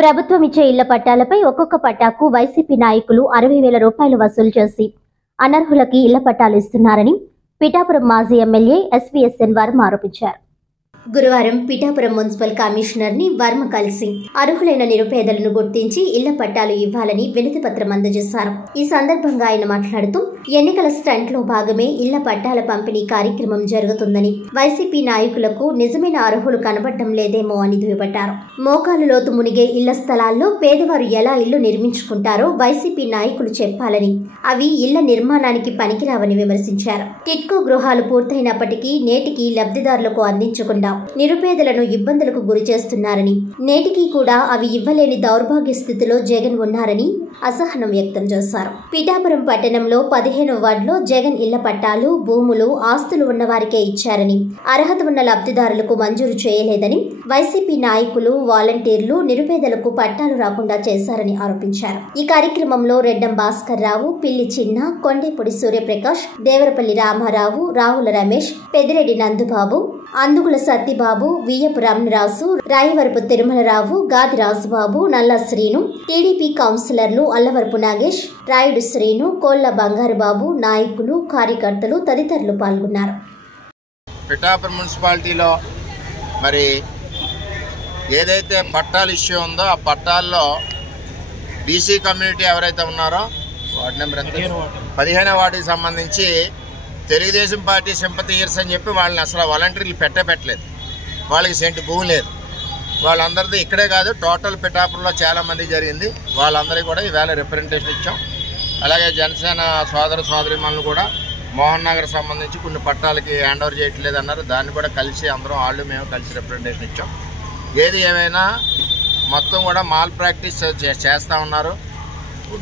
ప్రభుత్వం ఇచ్చే ఇళ్ల పట్టాలపై ఒక్కొక్క పట్టాకు వైసీపీ నాయకులు 60,000 రూపాయలు వసూలు చేసి అనర్హులకి ఇళ్ల పట్టాలు ఇస్తున్నారని పిఠాపురం మాజీ ఎమ్మెల్యే ఎస్వీఎస్ఎన్ వర్మ ఆరోపించారు. గురువారం పిఠాపురం మున్సిపల్ కమిషనర్ ని వర్మ కలిసి అర్హులైన నిరుపేదలను గుర్తించి ఇళ్ల పట్టాలు ఇవ్వాలని వినతి పత్రం అందజేశారు. ఈ సందర్భంగా ఆయన మాట్లాడుతూ ఎన్నికల స్టంట్ లో భాగమే ఇళ్ల పట్టాల పంపిణీ కార్యక్రమం జరుగుతుందని, వైసీపీ నాయకులకు నిజమైన అర్హులు కనబడటం లేదేమో అని దుయ్యబట్టారు. మోకాలు లోతు మునిగే ఇళ్ల స్థలాల్లో పేదవారు ఎలా ఇళ్లు నిర్మించుకుంటారో వైసీపీ నాయకులు చెప్పాలని, అవి ఇళ్ల నిర్మాణానికి పనికిరావని విమర్శించారు. టిట్కో గృహాలు పూర్తయినప్పటికీ నేటికి లబ్ధిదారులకు అందించకుండా నిరుపేదలను ఇబ్బందులకు గురి చేస్తున్నారని, నేటికి కూడా అవి ఇవ్వలేని దౌర్భాగ్య స్థితిలో జగన్ ఉన్నారని అసహనం వ్యక్తం చేశారు. పిఠాపురం పట్టణంలో 15వ వార్డులో జగన్ ఇళ్ల పట్టాలు, భూములు, ఆస్తులు ఉన్నవారికే ఇచ్చారని, అర్హత ఉన్న లబ్ధిదారులకు మంజూరు చేయలేదని వైసీపీ నాయకులు, వాలంటీర్లు నిరుపేదలకు పట్టాలు రాకుండా చేశారని ఆరోపించారు. ఈ కార్యక్రమంలో రెడ్డం భాస్కర్ రావు, పిల్లి చిన్న, కొండేపూడి సూర్యప్రకాష్, దేవరపల్లి రామారావు, రావుల రమేష్, పెద్దిరెడ్డి నందుబాబు, అందుగుల సత్తిబాబు, వియ్యపు రమణరాజు, రాయవరపు తిరుమలరావు, గాది రాజుబాబు, నల్ల శ్రీను, టీడీపీ కౌన్సిలర్లు అల్లవరపు నాగేష్, రాయుడు శ్రీను, కోళ్ల బంగారుబాబు, నాయకులు, కార్యకర్తలు తదితరులు పాల్గొన్నారు. పిఠాపురం మున్సిపాలిటీలో మరి ఏదైతే పట్టాల ఇష్యూ ఉందో ఆ పట్టాల్లో బీసీ కమ్యూనిటీ ఎవరైతే ఉన్నారో వార్డు నెంబర్ 15వ వార్డుకి సంబంధించి తెలుగుదేశం పార్టీ సింపథియర్స్ అని చెప్పి వాళ్ళని అసలు వాలంటీర్లు పెట్టలేదు. వాళ్ళకి సెంటు భూమి లేదు. వాళ్ళందరిది ఇక్కడే కాదు, టోటల్ పిఠాపురంలో చాలామంది జరిగింది. వాళ్ళందరికీ కూడా ఈవేళ రిప్రజెంటేషన్ ఇచ్చాం. అలాగే జనసేన సోదరిమణులు కూడా మోహన్ నగర్ సంబంధించి కొన్ని పట్టాలకి హ్యాండ్ ఓవర్ చేయట్లేదు అన్నారు. దాన్ని కూడా కలిసి అందరం వాళ్ళు మేము కలిసి రిప్రజెంటేషన్ ఇచ్చాం. ఏది ఏమైనా మొత్తం కూడా మాల్ ప్రాక్టీస్ చేస్తూ ఉన్నారు,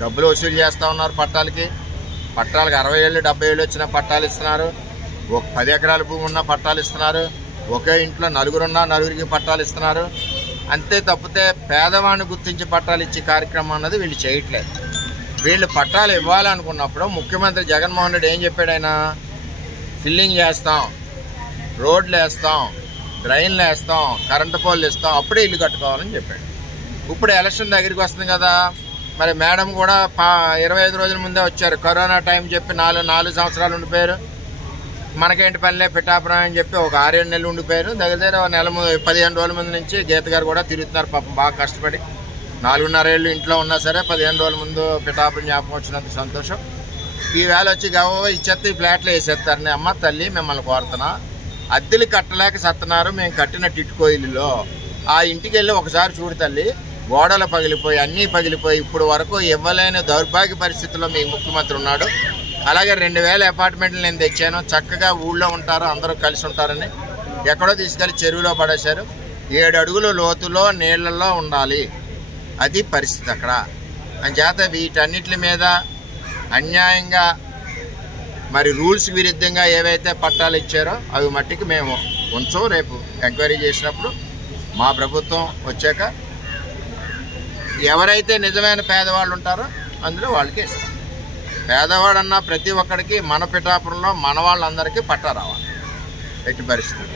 డబ్బులు వసూలు చేస్తూ ఉన్నారు. పట్టాలకి 60 ఏళ్ళు 70 ఏళ్ళు వచ్చిన పట్టాలు ఇస్తున్నారు. ఒక 10 ఎకరాల భూమి ఉన్న పట్టాలు ఇస్తున్నారు. ఒకే ఇంట్లో నలుగురికి పట్టాలు ఇస్తున్నారు. అంతే తప్పితే పేదవాడిని గుర్తించి పట్టాలు ఇచ్చే కార్యక్రమం అన్నది వీళ్ళు చేయట్లేదు. వీళ్ళు పట్టాలు ఇవ్వాలనుకున్నప్పుడు ముఖ్యమంత్రి జగన్మోహన్ రెడ్డి ఏం చెప్పాడు? ఆయన ఫిల్లింగ్ చేస్తాం, రోడ్లు వేస్తాం, డ్రైన్లు వేస్తాం, కరెంటు పోల్లు ఇస్తాం, అప్పుడే ఇల్లు కట్టుకోవాలని చెప్పాడు. ఇప్పుడు ఎలక్షన్ దగ్గరికి వస్తుంది కదా, మరి మేడం కూడా 25 రోజుల ముందే వచ్చారు. కరోనా టైం చెప్పి 4 సంవత్సరాలు ఉండిపోయారు. మనకేంటి పనిలే పిఠాపురం అని చెప్పి ఒక 6-7 నెలలు ఉండిపోయారు. దగ్గర నెల 15 రోజుల ముందు నుంచి గీత గారు కూడా తిరుగుతున్నారు పాపం, బాగా కష్టపడి 4.5 ఏళ్ళు ఇంట్లో ఉన్నా సరే 15 రోజుల ముందు పిఠాపురం జ్ఞాపకం వచ్చినంత సంతోషం. ఈవేళ వచ్చి గవ్వ ఇచ్చేస్తే ఈ ఫ్లాట్లు వేసేస్తారు. అమ్మ తల్లి మిమ్మల్ని కోరుతున్నా, అద్దెలు కట్టలేక సత్తున్నారు. మేము కట్టిన టిట్కో ఇల్లులో ఆ ఇంటికి వెళ్ళి ఒకసారి చూడు తల్లి, గోడలు పగిలిపోయి అన్నీ పగిలిపోయి ఇప్పుడు వరకు ఇవ్వలేని దౌర్భాగ్య పరిస్థితుల్లో మీ ముఖ్యమంత్రి ఉన్నాడు. అలాగే 2000 అపార్ట్మెంట్లు నేను తెచ్చాను, చక్కగా ఊళ్ళో ఉంటారు, అందరూ కలిసి ఉంటారని ఎక్కడో తీసుకెళ్ళి చెరువులో పడేశారు. 7 అడుగుల లోతులో నీళ్లలో ఉండాలి, అది పరిస్థితి అక్కడ. అంచేత వీటన్నిటి మీద అన్యాయంగా మరి రూల్స్ విరుద్ధంగా ఏవైతే పట్టాలు ఇచ్చారో అవి మట్టికి మేము ఉంచం. రేపు ఎంక్వైరీ చేసినప్పుడు మా ప్రభుత్వం వచ్చాక ఎవరైతే నిజమైన పేదవాళ్ళు ఉంటారో అందులో వాళ్ళకి ఇస్తాం. పేదవాడన్నా ప్రతి ఒక్కడికి మన పిఠాపురంలో మన వాళ్ళందరికీ పట్టా రావాలి ఎట్టి పరిస్థితులు.